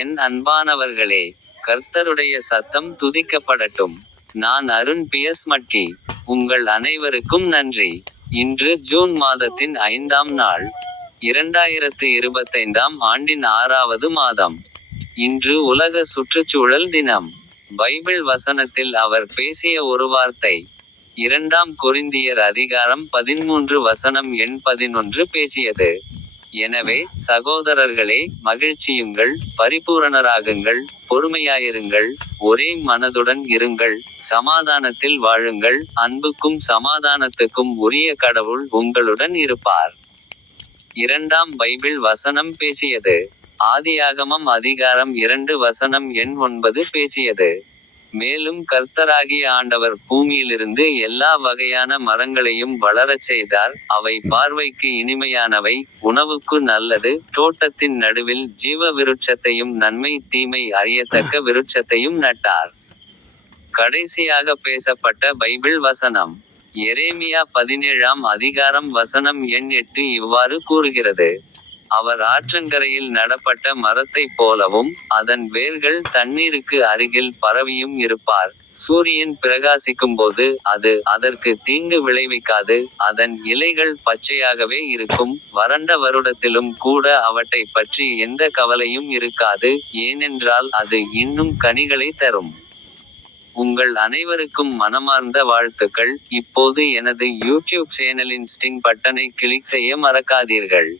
என் அன்பானவர்களே கர்த்தருடைய சத்தம் துதிக்கப்படட்டும். நான் அருண் பியஸ் மட்டி உங்கள் அனைவருக்கும் நன்றி. இன்று ஜூன் மாதத்தின் ஐந்தாம் நாள் இரண்டாயிரத்து இருபத்தைந்தாம் ஆண்டின் ஆறாவது மாதம். இன்று உலக சுற்றுச்சூழல் தினம். பைபிள் வசனத்தில் அவர் பேசிய ஒரு வார்த்தை இரண்டாம் கொரிந்தியர் அதிகாரம் பதிமூன்று வசனம் எண் பதினொன்று பேசியது. எனவே சகோதரர்களே மகிழ்ச்சியுங்கள் பரிபூரணராகுங்கள் பொறுமையாயிருங்கள் ஒரே மனதுடன் இருங்கள் சமாதானத்தில் வாழுங்கள் அன்புக்கும் சமாதானத்துக்கும் உரிய கடவுள் உங்களுடன் இருப்பார். இரண்டாம் பைபிள் வசனம் பேசியது. ஆதியாகமம் அதிகாரம் இரண்டு வசனம் எண் ஒன்பது பேசியது. மேலும் கர்த்தராகிய ஆண்டவர் பூமியிலிருந்து எல்லா வகையான மரங்களையும் வளரச் செய்தார். அவை பார்வைக்கு இனிமையானவை உணவுக்கு நல்லது தோட்டத்தின் நடுவில் ஜீவ விருட்சத்தையும் நன்மை தீமை அறியத்தக்க விருட்சத்தையும் நட்டார். கடைசியாக பேசப்பட்ட பைபிள் வசனம் எரேமியா பதினேழாம் அதிகாரம் வசனம் எண் எட்டு இவ்வாறு கூறுகிறது. அவர் ஆற்றங்கரையில் நடப்பட்ட மரத்தைப் போலவும் அதன் வேர்கள் தண்ணீருக்கு அருகில் பரவியும் இருப்பார். சூரியன் பிரகாசிக்கும்போது அது அதற்கு தீங்கு விளைவிக்காது அதன் இலைகள் பச்சையாகவே இருக்கும். வறண்ட வருடத்திலும் கூட அவற்றை பற்றி எந்த கவலையும் இருக்காது ஏனென்றால் அது இன்னும் கனிகளை தரும். உங்கள் அனைவருக்கும் மனமார்ந்த வாழ்த்துக்கள். இப்போது எனது யூடியூப் சேனலின் ஸ்டிங் பட்டனை கிளிக் செய்ய மறக்காதீர்கள்.